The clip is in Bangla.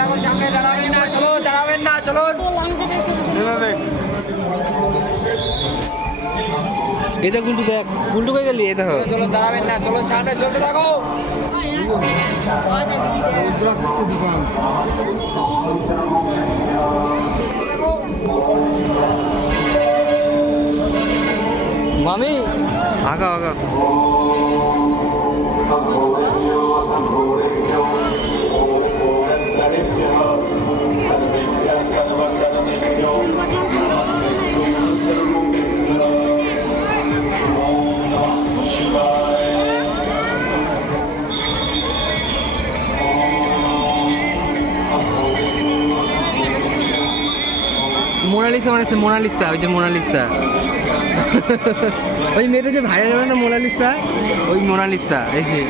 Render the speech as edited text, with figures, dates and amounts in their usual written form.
দেখো সামনে দাঁড়াবেন না, চলো দাঁড়াবেন না, চলো। এই দেখ গুলটু, দেখ গুলটু কই গেলি? এই দেখো চলো দাঁড়াবেন না, চলো সামনে চলতে থাকো। মামি আগা আগা। মোনালিসা মানে হচ্ছে মোনালিসা, ওই যে মোনালিসা ওই মেয়েটা যে ভাইরাল হয় না মোনালিসা, ওই মোনালিসা এই যে